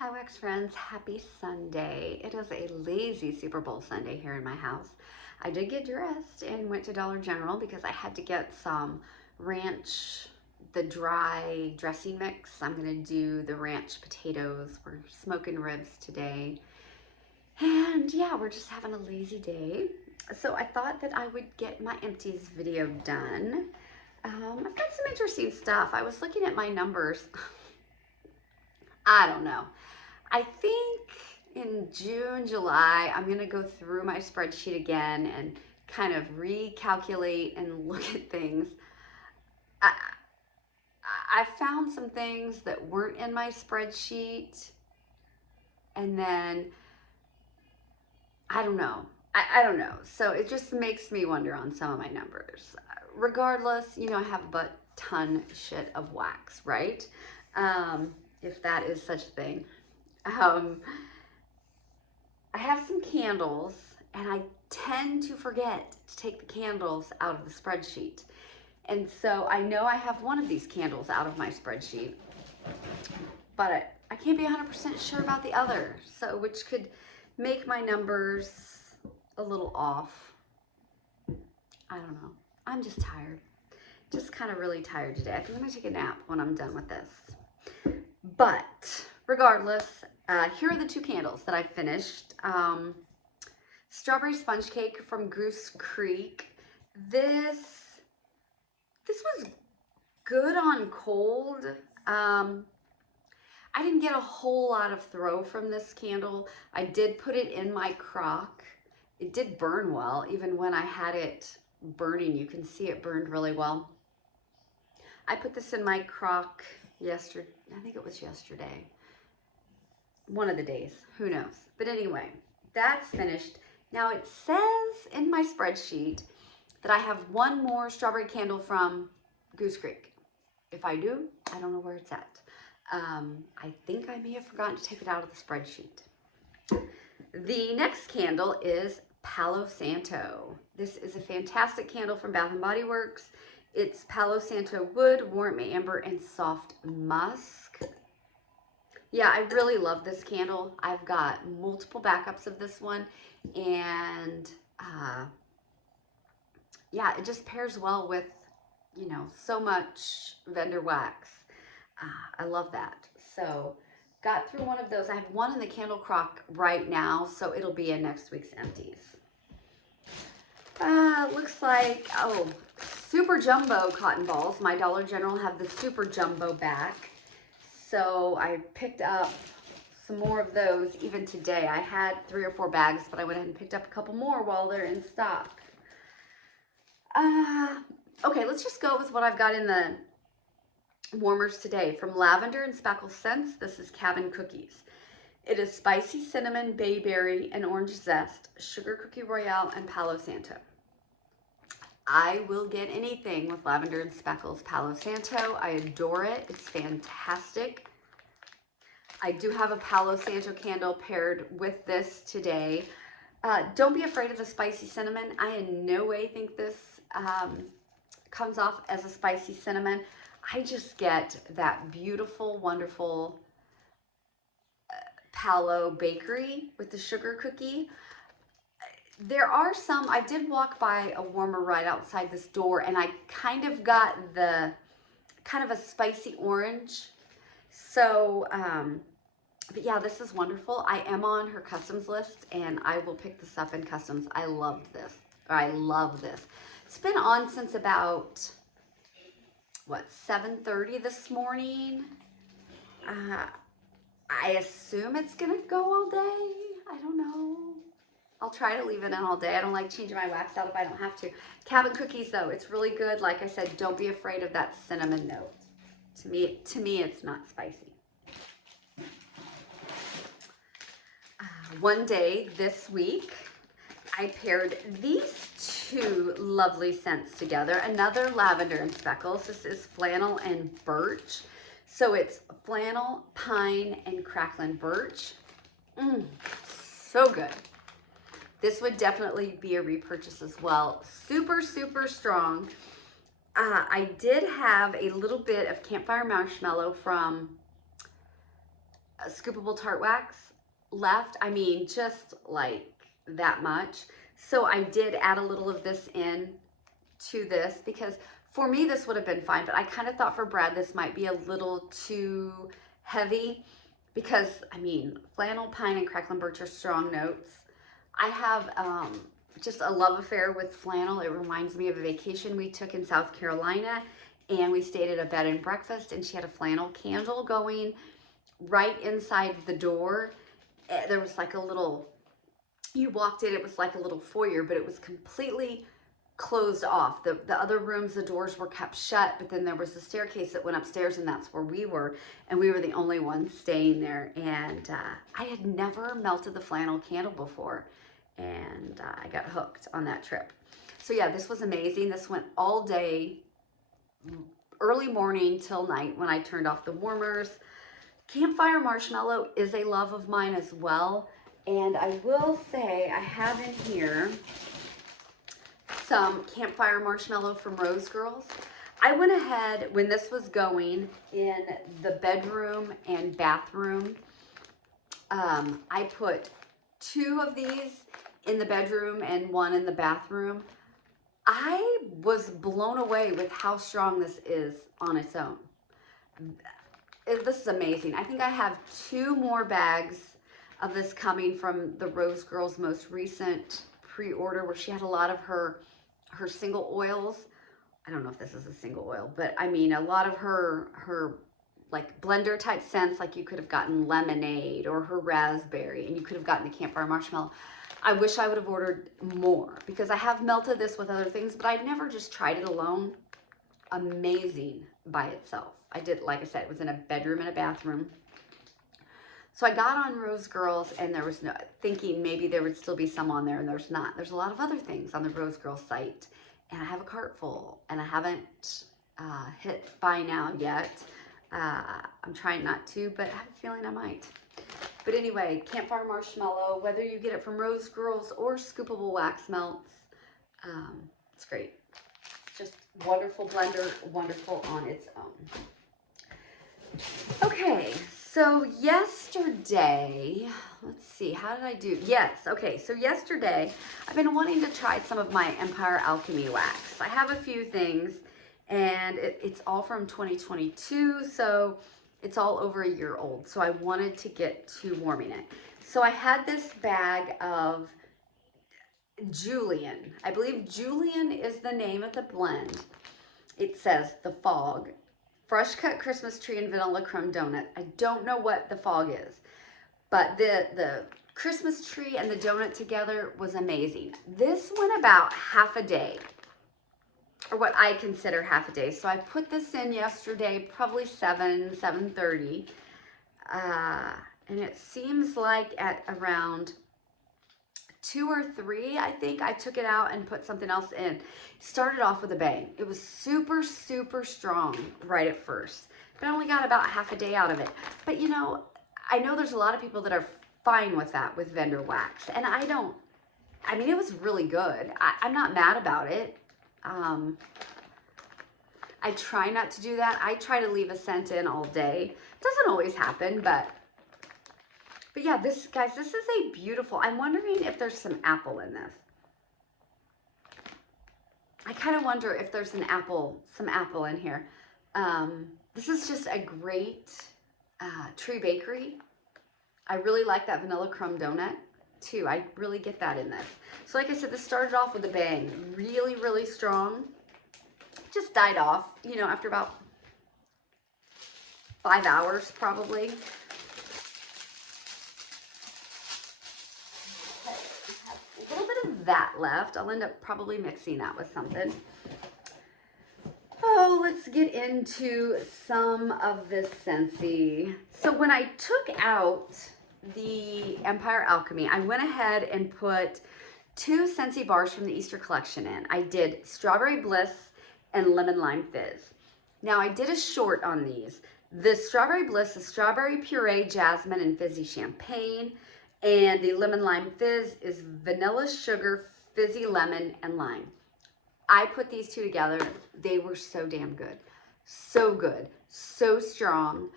Hi Wax friends, happy Sunday. It is a lazy Super Bowl Sunday here in my house. I did get dressed and went to Dollar General because I had to get some ranch, the dry dressing mix. I'm gonna do the ranch potatoes. We're smoking ribs today. And yeah, we're just having a lazy day. So I thought that I would get my empties video done. I've got some interesting stuff. I was looking at my numbers. I don't know. I think in June, July, I'm going to go through my spreadsheet again and kind of recalculate and look at things. I found some things that weren't in my spreadsheet, and then I don't know. I don't know. So it just makes me wonder on some of my numbers. Regardless, you know, I have a ton shit of wax, right? If that is such a thing. I have some candles, and I tend to forget to take the candles out of the spreadsheet. And so I know I have one of these candles out of my spreadsheet, but I can't be 100% sure about the other, so which could make my numbers a little off. I don't know. I'm just tired. Just kind of really tired today. I think I'm going to take a nap when I'm done with this. But regardless, here are the two candles that I finished. Strawberry sponge cake from Goose Creek. This was good on cold. I didn't get a whole lot of throw from this candle. I did put it in my crock. It did burn well, even when I had it burning. You can see it burned really well. I put this in my crock yesterday. I think it was yesterday. One of the days, who knows? But anyway, that's finished. Now it says in my spreadsheet that I have one more strawberry candle from Goose Creek. If I do, I don't know where it's at. I think I may have forgotten to take it out of the spreadsheet. The next candle is Palo Santo. This is a fantastic candle from Bath & Body Works. It's Palo Santo wood, warm amber, and soft musk. Yeah, I really love this candle. I've got multiple backups of this one, and yeah, it just pairs well with, you know, so much vendor wax. I love that. So got through one of those. I have one in the candle crock right now, so it'll be in next week's empties. Looks like, oh, super jumbo cotton balls. My Dollar General have the super jumbo back. So I picked up some more of those even today. I had 3 or 4 bags, but I went ahead and picked up a couple more while they're in stock. Okay, let's just go with what I've got in the warmers today. From Lavender and Speckle Scents, this is Cabin Cookies. It is spicy cinnamon, bayberry, and orange zest, sugar cookie royale, and Palo Santo. I will get anything with Lavender and Speckles Palo Santo. I adore it. It's fantastic. I do have a Palo Santo candle paired with this today. Don't be afraid of the spicy cinnamon. I in no way think this comes off as a spicy cinnamon. I just get that beautiful, wonderful Palo bakery with the sugar cookie. There are some, I did walk by a warmer right outside this door, and I kind of got the kind of a spicy orange. So, but yeah, this is wonderful. I am on her customs list, and I will pick this up in customs. I love this. I love this. It's been on since about, what, 7:30 this morning. I assume it's gonna go all day. I don't know. I'll try to leave it in all day. I don't like changing my wax out if I don't have to. Cabin Cookies, though, it's really good. Like I said, don't be afraid of that cinnamon note. To me, it's not spicy. One day this week, I paired these two lovely scents together. Another Lavender and Speckles. This is Flannel and Birch. So it's flannel, pine, and crackling birch. So good. This would definitely be a repurchase as well. Super, super strong. I did have a little bit of campfire marshmallow from scoopable tart wax left. I mean, just like that much. So I did add a little of this in to this because for me this would have been fine, but I kind of thought for Brad this might be a little too heavy because I mean, flannel, pine, and crackling birch are strong notes. I have just a love affair with flannel. It reminds me of a vacation we took in South Carolina, and we stayed at a bed and breakfast, and she had a flannel candle going right inside the door. There was like a little, you walked in, it was like a little foyer, but it was completely closed off. The other rooms, the doors were kept shut, but then there was a staircase that went upstairs, and that's where we were, and we were the only ones staying there. And I had never melted the flannel candle before, and I got hooked on that trip. So yeah, this was amazing. This went all day, early morning till night when I turned off the warmers. Campfire marshmallow is a love of mine as well, and I will say I have in here some campfire marshmallow from Rose Girls. I went ahead when this was going in the bedroom and bathroom. I put 2 of these in the bedroom and 1 in the bathroom. I was blown away with how strong this is on its own. This is amazing. I think I have 2 more bags of this coming from the Rose Girls' most recent pre-order where she had a lot of her single oils. I don't know if this is a single oil, but I mean a lot of her like blender type scents, like you could have gotten lemonade or her raspberry, and you could have gotten the campfire marshmallow. I wish I would have ordered more because I have melted this with other things, but I've never just tried it alone. Amazing by itself. I did, like I said, it was in a bedroom and a bathroom. So I got on Rose Girls, and there was no, thinking maybe there would still be some on there, and there's not. There's a lot of other things on the Rose Girls site, and I have a cart full, and I haven't hit buy now yet. I'm trying not to, but I have a feeling I might. But anyway, campfire marshmallow, whether you get it from Rose Girls or scoopable wax melts, it's great. It's just wonderful blender, wonderful on its own. Okay, so yesterday, let's see, how did I do? Yes, okay, so yesterday, I've been wanting to try some of my Empire Alchemy wax. I have a few things, and it's all from 2022, so it's all over a year old. So I wanted to get to warming it. So I had this bag of Julian. I believe Julian is the name of the blend. It says the Fog. Fresh cut Christmas tree and vanilla crumb donut. I don't know what the Fog is, but the Christmas tree and the donut together was amazing. This went about half a day, or what I consider half a day. So I put this in yesterday, probably 7:30, and it seems like at around 2 or 3, I think, I took it out and put something else in. Started off with a bang. It was super, super strong right at first, but I only got about half a day out of it. But you know, I know there's a lot of people that are fine with that, with vendor wax, and I don't. I mean, it was really good. I'm not mad about it. I try not to do that. I try to leave a scent in all day. Doesn't always happen, but yeah, this, guys, this is a beautiful, I'm wondering if there's some apple in this. I kind of wonder if there's some apple in here. This is just a great tree bakery. I really like that vanilla crumb donut too. I really get that in this. So like I said, this started off with a bang. Really, really strong. Just died off, you know, after about 5 hours probably. A little bit of that left. I'll end up probably mixing that with something. Oh, let's get into some of this Scentsy. So when I took out the Empire Alchemy, I went ahead and put 2 Scentsy bars from the Easter collection in. I did Strawberry Bliss and Lemon Lime Fizz. Now I did a short on these. The Strawberry Bliss is strawberry puree, jasmine, and fizzy champagne. And the Lemon Lime Fizz is vanilla sugar, fizzy lemon, and lime. I put these 2 together. They were so damn good. So good. So strong.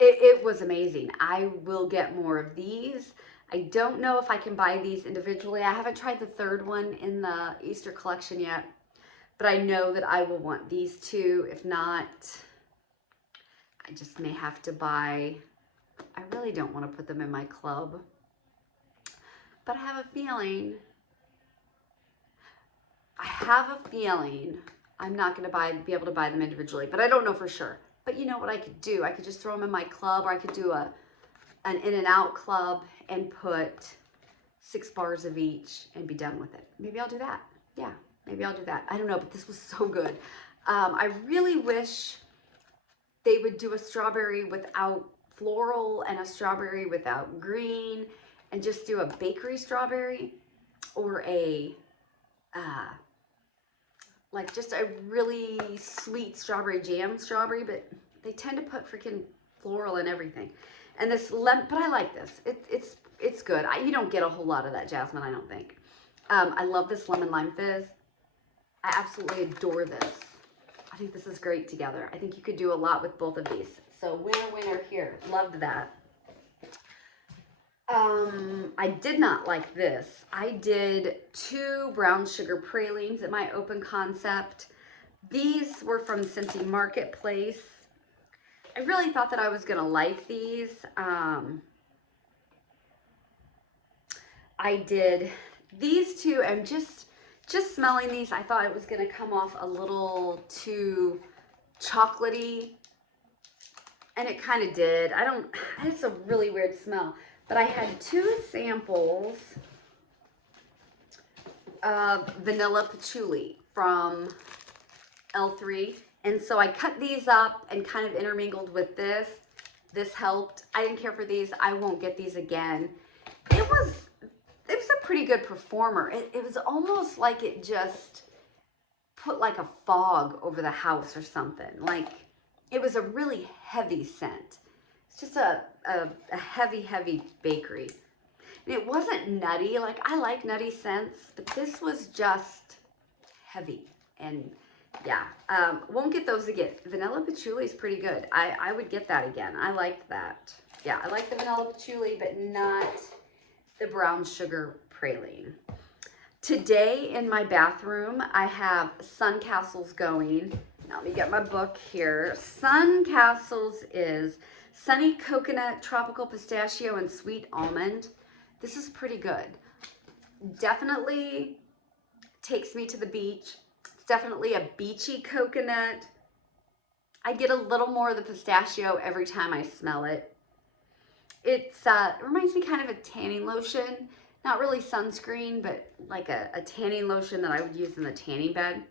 It was amazing. I will get more of these. I don't know if I can buy these individually. I haven't tried the third one in the Easter collection yet, but I know that I will want these two. If not, I just may have to buy, I really don't want to put them in my club, but I have a feeling I'm not going to be able to buy them individually, but I don't know for sure. But you know what I could do? I could just throw them in my club, or I could do an in and out club and put 6 bars of each and be done with it. Maybe I'll do that. Yeah, maybe I'll do that. I don't know, but this was so good. I really wish they would do a strawberry without floral and a strawberry without green, and just do a bakery strawberry, or a like just a really sweet strawberry jam strawberry, but they tend to put freaking floral in everything. And this lemon, but I like this. It's good. You don't get a whole lot of that jasmine, I don't think. I love this lemon lime fizz. I absolutely adore this. I think this is great together. I think you could do a lot with both of these. So winner here. Loved that. I did not like this. I did 2 brown sugar pralines in my open concept. These were from Scentsy Marketplace. I really thought that I was gonna like these. I did these 2, and just smelling these, I thought it was gonna come off a little too chocolatey, and it kind of did. It's a really weird smell. But I had 2 samples of vanilla patchouli from L3. And so I cut these up and kind of intermingled with this. This helped. I didn't care for these. I won't get these again. It was a pretty good performer. It was almost like it just put like a fog over the house or something. Like, it was a really heavy scent. It's just a heavy bakery. And it wasn't nutty. Like, I like nutty scents, but this was just heavy. And yeah, won't get those again. Vanilla patchouli is pretty good. I would get that again. I liked that. Yeah, I like the vanilla patchouli, but not the brown sugar praline. Today in my bathroom, I have Sun Castles going. Now let me get my book here. Sun Castles is Sunny Coconut, Tropical Pistachio, and Sweet Almond. This is pretty good. Definitely takes me to the beach. It's definitely a beachy coconut. I get a little more of the pistachio every time I smell it. It reminds me kind of a tanning lotion. Not really sunscreen, but like a tanning lotion that I would use in the tanning bed.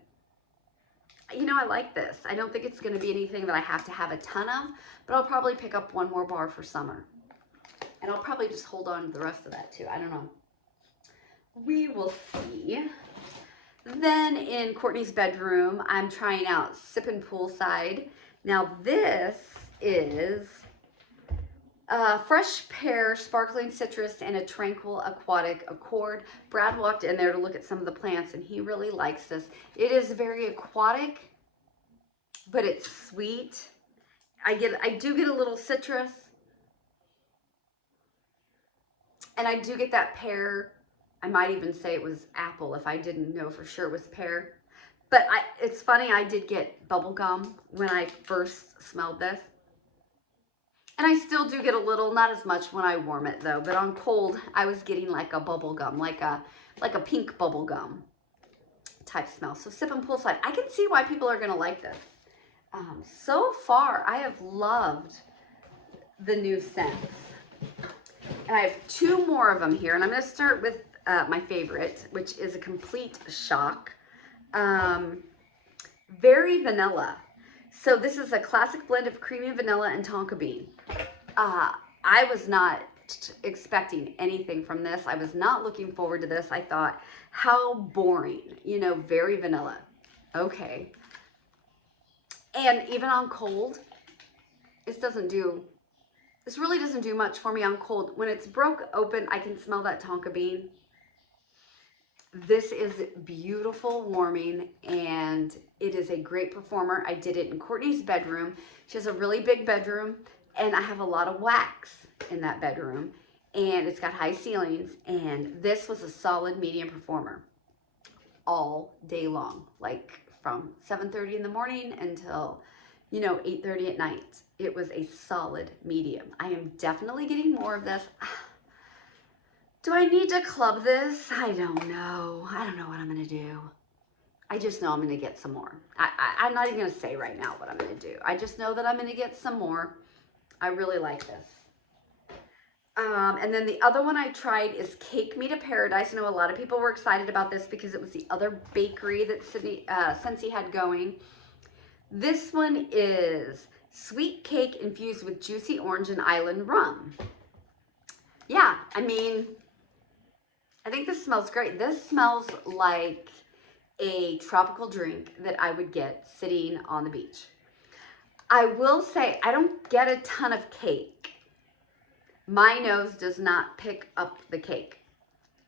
You know, I like this. I don't think it's going to be anything that I have to have a ton of, but I'll probably pick up 1 more bar for summer. And I'll probably just hold on to the rest of that too. I don't know. We will see. Then in Courtney's bedroom, I'm trying out Sippin' Poolside. Now this is fresh pear, sparkling citrus, and a tranquil aquatic accord. Brad walked in there to look at some of the plants, and he really likes this. It is very aquatic, but it's sweet. I do get a little citrus, and I do get that pear. I might even say it was apple if I didn't know for sure it was pear. But it's funny, I did get bubble gum when I first smelled this. And I still do get a little, not as much when I warm it though, but on cold, I was getting like a bubble gum, like a pink bubble gum type smell. So Sippin' Poolside, I can see why people are gonna like this. So far, I have loved the new scents. And I have 2 more of them here, and I'm gonna start with my favorite, which is a complete shock. Very vanilla. So this is a classic blend of creamy vanilla and tonka bean. I was not expecting anything from this. I was not looking forward to this. I thought, how boring, you know, very vanilla. Okay. And even on cold, this really doesn't do much for me on cold. When it's broke open, I can smell that tonka bean. This is beautiful warming, and it is a great performer. I did it in Courtney's bedroom. She has a really big bedroom. and I have a lot of wax in that bedroom, and it's got high ceilings, and this was a solid medium performer all day long, like from 7:30 in the morning until, you know, 8:30 at night. It was a solid medium. I am definitely getting more of this. Do I need to club this? I don't know. I don't know what I'm gonna do. I just know I'm gonna get some more. I'm not even gonna say right now what I'm gonna do. I just know that I'm gonna get some more. I really like this. And then the other one I tried is Cake Me to Paradise. I know a lot of people were excited about this because it was the other bakery that Scentsy had going. This one is sweet cake infused with juicy orange and island rum. Yeah, I mean, I think this smells great. This smells like a tropical drink that I would get sitting on the beach. I will say I don't get a ton of cake. My nose does not pick up the cake,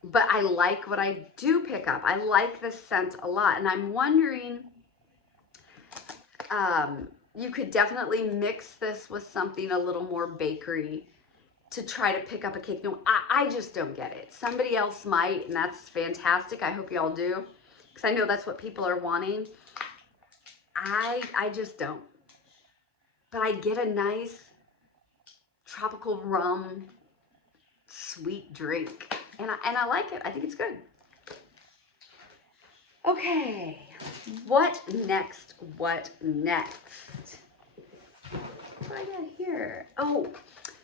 but I like what I do pick up. I like this scent a lot, and I'm wondering, you could definitely mix this with something a little more bakery to try to pick up a cake. No, I just don't get it. Somebody else might, and that's fantastic. I hope y'all do, because I know that's what people are wanting. I just don't. But I get a nice tropical rum sweet drink, and I like it. I think it's good. Okay, what next? What next? What do I got here? Oh,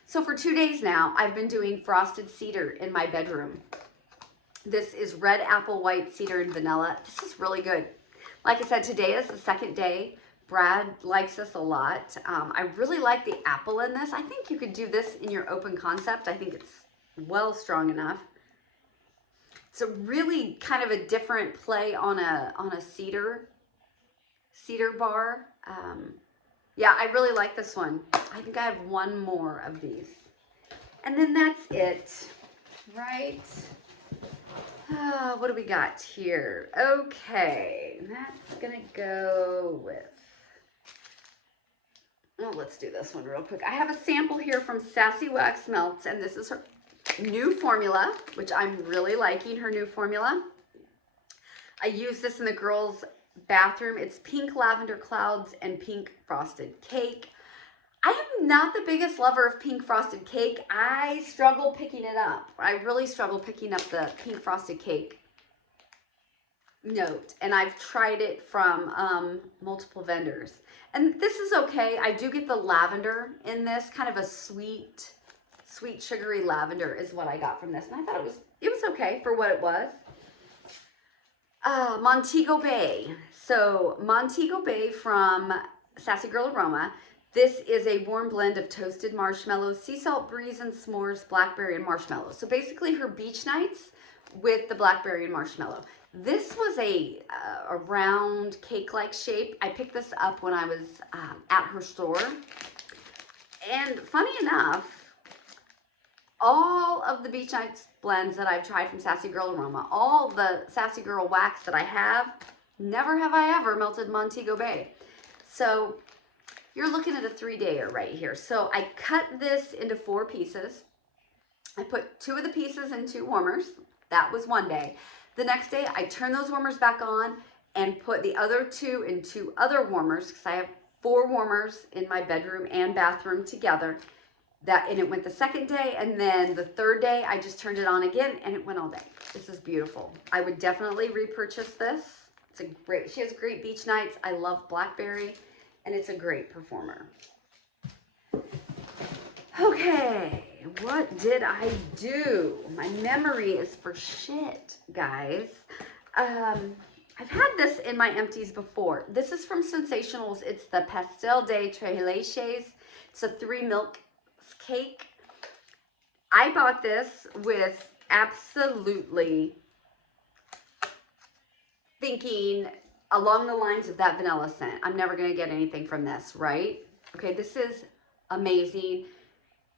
so for 2 days now, I've been doing frosted cedar in my bedroom. This is red apple, white cedar, and vanilla. This is really good. Like I said, today is the second day. Brad likes this a lot. I really like the apple in this. I think you could do this in your open concept. I think it's well strong enough. It's a really kind of a different play on a cedar bar. Yeah, I really like this one. I think I have one more of these. And then that's it, right? What do we got here? Okay, that's gonna go with, oh, let's do this one real quick. I have a sample here from Sassy Wax Melts, and this is her new formula, which I'm really liking, her new formula. I use this in the girls' bathroom. It's pink lavender clouds and pink frosted cake. I am not the biggest lover of pink frosted cake. I struggle picking it up. I really struggle picking up the pink frosted cake note, and I've tried it from multiple vendors, and this is okay. I do get the lavender in this, kind of a sweet sugary lavender is what I got from this, and I thought it was okay for what it was. Montego Bay. So Montego Bay from Sassy Girl Aroma. This is a warm blend of toasted marshmallows, sea salt breeze and s'mores, blackberry and marshmallow. So basically her beach nights with the blackberry and marshmallow. This was a round cake-like shape. I picked this up when I was at her store. And funny enough, all of the beach nights blends that I've tried from Sassy Girl Aroma, all the Sassy Girl wax that I have, never have I ever melted Montego Bay. So you're looking at a 3-dayer right here. So I cut this into 4 pieces. I put 2 of the pieces in 2 warmers. That was 1 day. The next day, I turn those warmers back on and put the other 2 in 2 other warmers, because I have 4 warmers in my bedroom and bathroom together. And it went the 2nd day, and then the 3rd day, I just turned it on again, and it went all day. This is beautiful. I would definitely repurchase this. She has great beach nights. I love blackberry, and it's a great performer. Okay, what did I do? My memory is for shit, guys. I've had this in my empties before. This is from Sensationals. It's the Pastel Day Tres. It's a 3 milk cake. I bought this with absolutely thinking along the lines of that vanilla scent. I'm never going to get anything from this, right? Okay, this is amazing.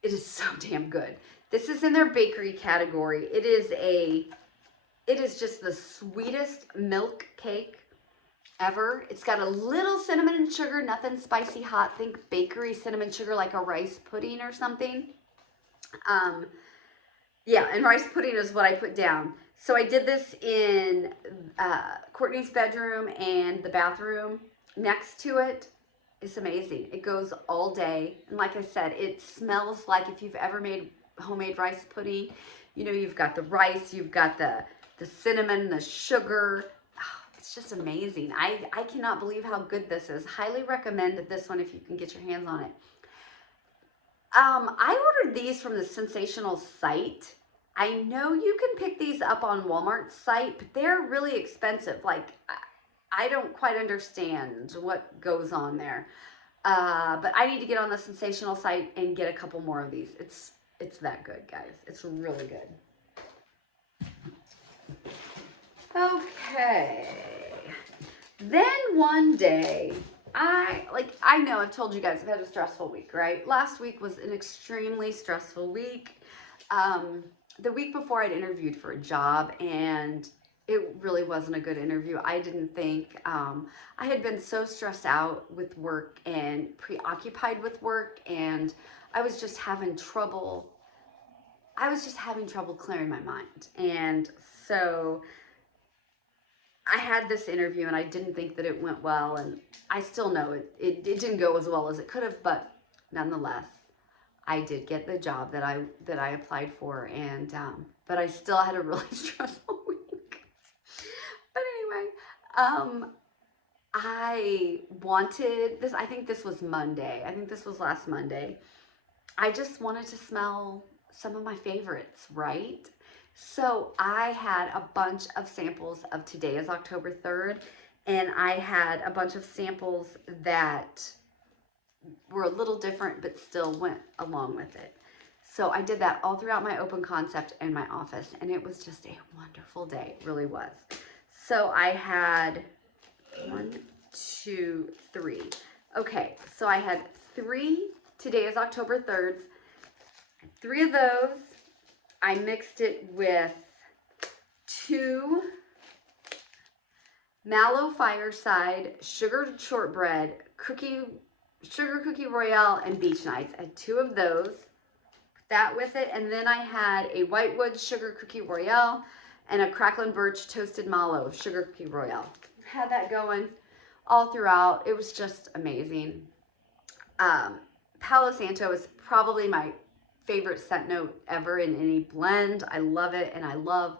It is so damn good. This is in their bakery category. It is just the sweetest milk cake. ever. It's got a little cinnamon and sugar, nothing spicy hot. Think bakery cinnamon sugar, like a rice pudding or something. Yeah, and rice pudding is what I put down. So I did this in Courtney's bedroom and the bathroom next to it. It's amazing. It goes all day. And like I said, it smells like if you've ever made homemade rice pudding. You know, you've got the rice, you've got the cinnamon, the sugar. Oh, it's just amazing. I cannot believe how good this is. Highly recommend this one if you can get your hands on it. I ordered these from the Sensational site. I know you can pick these up on Walmart's site, but they're really expensive. Like, I don't quite understand what goes on there. But I need to get on the Sensational site and get a couple more of these. It's that good, guys. It's really good. Okay. Then one day, I know I've told you guys I've had a stressful week, right? Last week was an extremely stressful week. The week before I'd interviewed for a job, and it really wasn't a good interview. I didn't think, I had been so stressed out with work and preoccupied with work, and I was just having trouble clearing my mind. And so I had this interview and I didn't think that it went well, and I still know it didn't go as well as it could have, but nonetheless, I did get the job that I applied for, and but I still had a really stressful week. But anyway, I wanted this, I think this was Monday. I think this was last Monday. I just wanted to smell some of my favorites, right? So I had a bunch of samples of, today is October 3rd, and I had a bunch of samples that were a little different but still went along with it. So I did that all throughout my open concept in my office, and it was just a wonderful day. It really was. So I had 1, 2, 3. Okay, so I had 3. Today is October 3rd. 3 of those. I mixed it with 2 Mallow Fireside, Sugar Shortbread, Sugar Cookie Royale, and Beach Nights. I had 2 of those. Put that with it. And then I had a Whitewood Sugar Cookie Royale and a Pastel Birch Toasted Mallow Sugar Cookie Royale. Had that going all throughout. It was just amazing. Palo Santo is probably my favorite scent note ever in any blend. I love it, and I love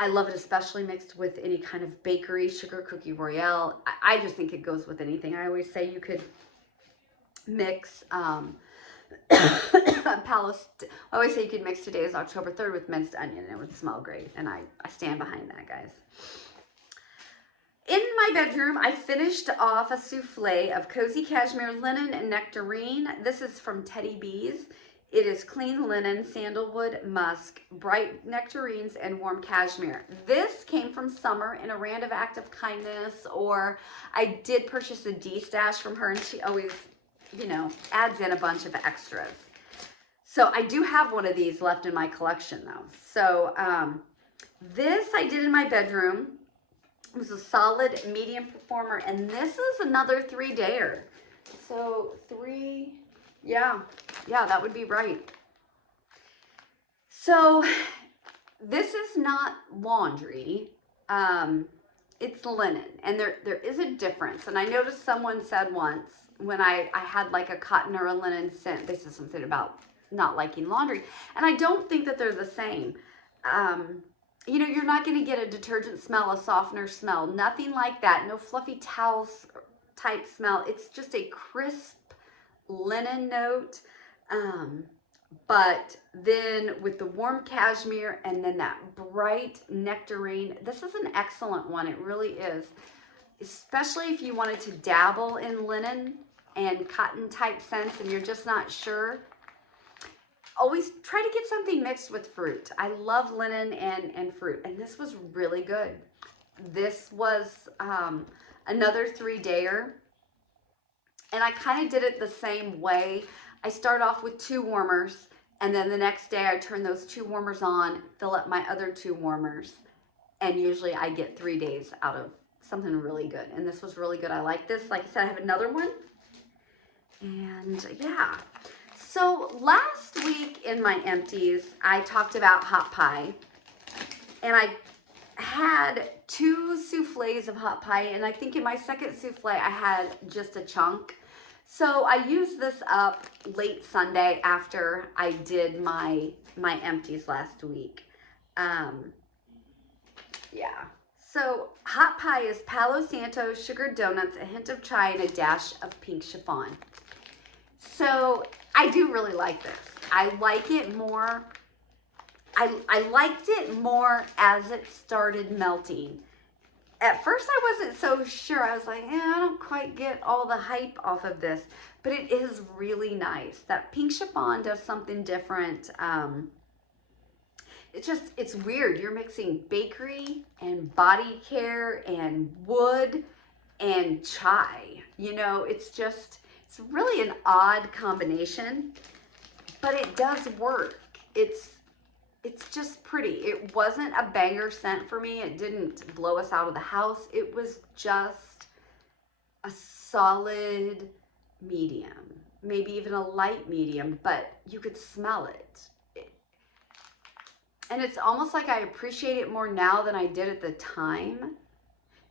it especially mixed with any kind of bakery Sugar Cookie Royale. I just think it goes with anything. I always say you could mix I always say you could mix Today is October 3rd with minced onion, and it would smell great, and I stand behind that, guys. In my bedroom, I finished off a souffle of cozy cashmere linen and nectarine. This is from Teddy Bees. It is clean linen, sandalwood, musk, bright nectarines, and warm cashmere. This came from Summer in a random act of kindness, or I did purchase a D-stash from her, and she always, you know, adds in a bunch of extras. So I do have one of these left in my collection, though. So this I did in my bedroom. It was a solid medium performer, and this is another 3-dayer. So 3, yeah, that would be right. So this is not laundry, it's linen, and there is a difference. And I noticed someone said once when I had like a cotton or a linen scent, they said something about not liking laundry, and I don't think that they're the same. You know, you're not going to get a detergent smell, a softener smell, nothing like that. No fluffy towels type smell. It's just a crisp linen note. But then with the warm cashmere and then that bright nectarine, this is an excellent one. It really is. Especially if you wanted to dabble in linen and cotton type scents and you're just not sure. Always try to get something mixed with fruit. I love linen and fruit, and this was really good. This was another 3-dayer, and I kind of did it the same way. I start off with 2 warmers, and then the next day I turn those 2 warmers on, fill up my other 2 warmers, and usually I get 3 days out of something really good. And this was really good. I like this. Like I said, I have another one. And yeah. So last week in my empties, I talked about hot pie. And I had 2 souffles of hot pie. And I think in my second souffle, I had just a chunk. So I used this up late Sunday after I did my empties last week. Yeah. So hot pie is Palo Santo, sugared donuts, a hint of chai, and a dash of pink chiffon. So I do really like this. I like it more. I liked it more as it started melting. At first I wasn't so sure. I was like, I don't quite get all the hype off of this, but it is really nice. That pink chiffon does something different. It's weird. You're mixing bakery and body care and wood and chai. You know, it's really an odd combination, but it does work. It's just pretty. It wasn't a banger scent for me. It didn't blow us out of the house. It was just a solid medium, maybe even a light medium, but you could smell it. And it's almost like I appreciate it more now than I did at the time.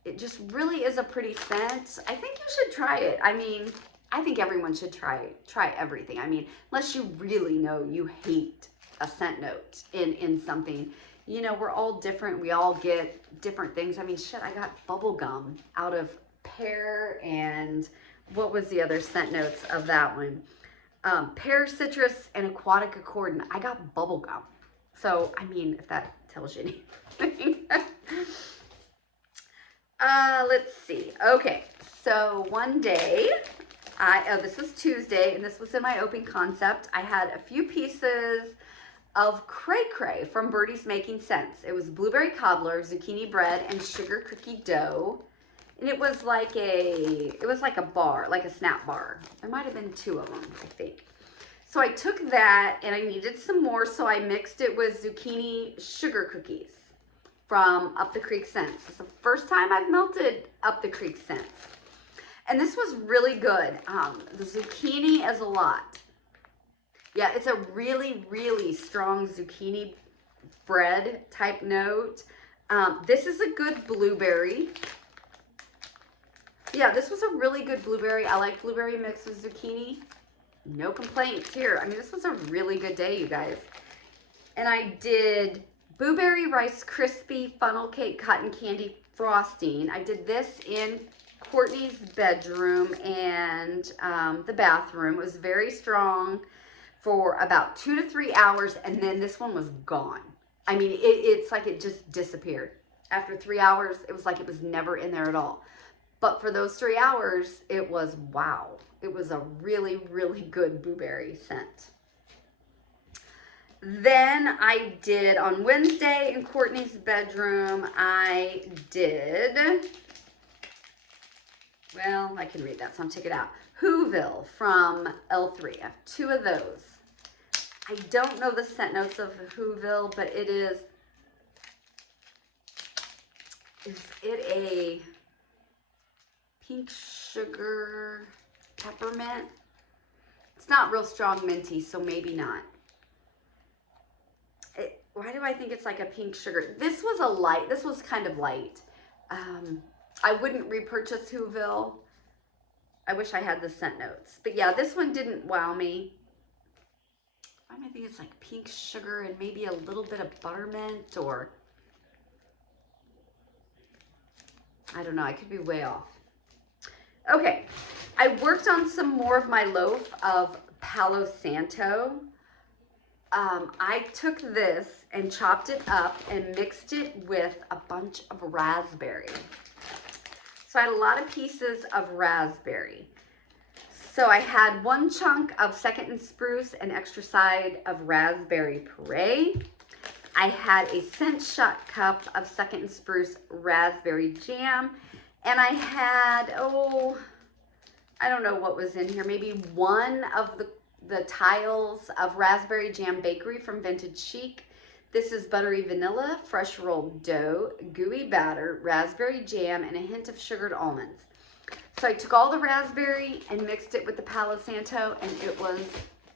It just really is a pretty scent. I think you should try it. I mean, I think everyone should try everything. I mean, unless you really know you hate a scent note in something. You know, we're all different. We all get different things. I mean, shit, I got bubble gum out of pear, and what was the other scent notes of that one? Pear, citrus, and aquatic accord, and I got bubble gum. So, I mean, if that tells you anything. Let's see. Okay, so one day, this was Tuesday, and this was in my open concept. I had a few pieces of cray cray from Birdie's Making Sense. It was blueberry cobbler, zucchini bread, and sugar cookie dough. And it was like a bar, like a snap bar. There might have been 2 of them, I think. So I took that and I needed some more, so I mixed it with zucchini sugar cookies from Up the Creek Scents. It's the first time I've melted Up the Creek Scents. And this was really good. The zucchini is a lot. Yeah, it's a really, really strong zucchini bread type note. This is a good blueberry. Yeah, this was a really good blueberry. I like blueberry mixed with zucchini. No complaints here. I mean, this was a really good day, you guys. And I did Blueberry Rice Crispy Funnel Cake Cotton Candy Frosting. I did this in Courtney's bedroom and the bathroom. It was very strong for about 2 to 3 hours, and then this one was gone. I mean, it's like it just disappeared. After 3 hours, it was like it was never in there at all. But for those 3 hours, it was wow. It was a really, really good blueberry scent. Then I did, on Wednesday in Courtney's bedroom, I did, well, I can read that, so I'll take it out. Hville from L3. I have 2 of those. I don't know the scent notes of Hville, but it is it a pink sugar peppermint? It's not real strong minty, so maybe not. Why do I think it's like a pink sugar? This was kind of light. I wouldn't repurchase Hville. I wish I had the scent notes. But yeah, this one didn't wow me. I think it's like pink sugar and maybe a little bit of buttermint, or I don't know. I could be way off. Okay, I worked on some more of my loaf of Palo Santo. I took this and chopped it up and mixed it with a bunch of raspberry. So I had a lot of pieces of raspberry. So I had 1 chunk of Second and Spruce, an extra side of raspberry puree. I had a scent shot cup of Second and Spruce raspberry jam. And I had, I don't know what was in here, maybe 1 of the tiles of raspberry jam bakery from Vintage Chic. This is buttery vanilla, fresh rolled dough, gooey batter, raspberry jam, and a hint of sugared almonds. So I took all the raspberry and mixed it with the Palo Santo, and it was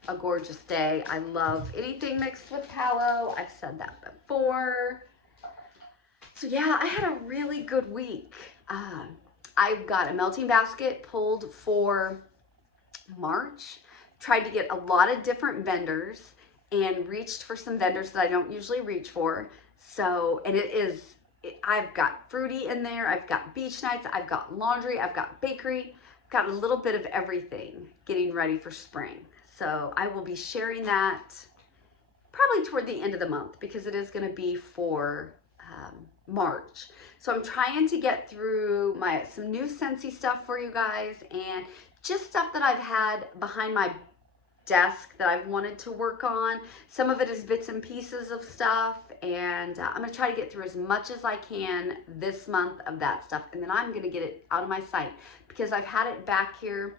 a gorgeous day. I love anything mixed with Palo. I've said that before. So yeah, I had a really good week. I've got a melting basket pulled for March. Tried to get a lot of different vendors and reached for some vendors that I don't usually reach for. So, and I've got fruity in there, I've got beach nights, I've got laundry, I've got bakery, I've got a little bit of everything getting ready for spring. So I will be sharing that probably toward the end of the month because it is going to be for March. So I'm trying to get through some new Scentsy stuff for you guys and just stuff that I've had behind my desk that I've wanted to work on. Some of it is bits and pieces of stuff, and I'm going to try to get through as much as I can this month of that stuff, and then I'm going to get it out of my sight because I've had it back here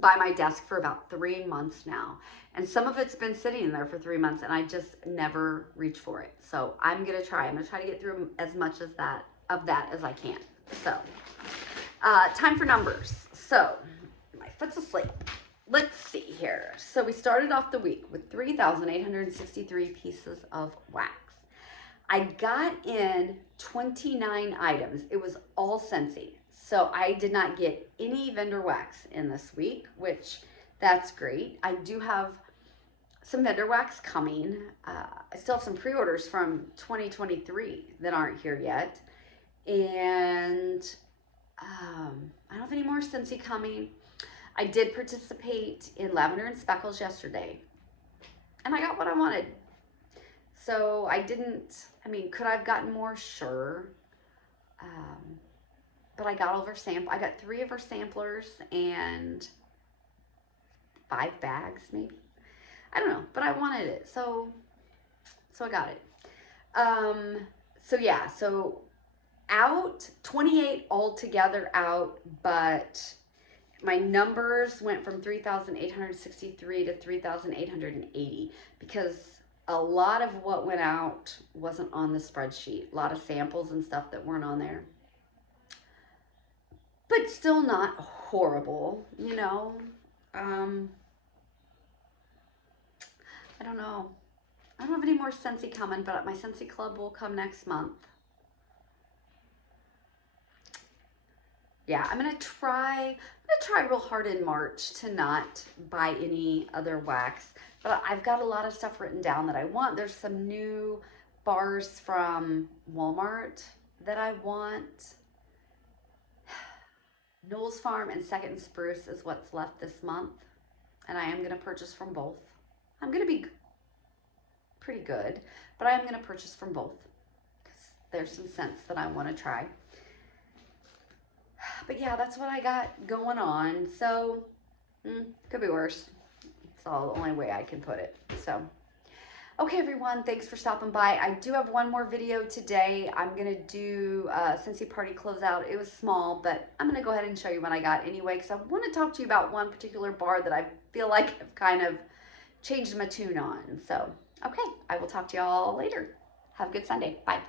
by my desk for about 3 months now, and some of it's been sitting in there for 3 months and I just never reach for it. So I'm going to try to get through as much of that as I can. So time for numbers. So my foot's asleep. Let's see here. So we started off the week with 3,863 pieces of wax. I got in 29 items. It was all Scentsy. So I did not get any vendor wax in this week, which that's great. I do have some vendor wax coming. I still have some pre-orders from 2023 that aren't here yet. And I don't have any more Scentsy coming. I did participate in Lavender and Speckles yesterday, and I got what I wanted. So could I have gotten more? Sure. But I got I got 3 of our samplers and 5 bags, maybe. I don't know, but I wanted it, so I got it. So yeah, so out, 28 altogether out, but my numbers went from 3,863 to 3,880 because a lot of what went out wasn't on the spreadsheet. A lot of samples and stuff that weren't on there. But still not horrible, you know. I don't know. I don't have any more Scentsy coming, but my Scentsy Club will come next month. Yeah, I'm gonna try real hard in March to not buy any other wax, but I've got a lot of stuff written down that I want. There's some new bars from Walmart that I want. Knowles Farm and Second and Spruce is what's left this month, and I am gonna purchase from both. I'm gonna be pretty good, but I am gonna purchase from both because there's some scents that I want to try. But yeah, that's what I got going on. So, could be worse. It's all the only way I can put it. So, okay, everyone, thanks for stopping by. I do have one more video today. I'm going to do Scentsy Party Closeout. It was small, but I'm going to go ahead and show you what I got anyway, because I want to talk to you about one particular bar that I feel like I've kind of changed my tune on. So, okay, I will talk to y'all later. Have a good Sunday. Bye.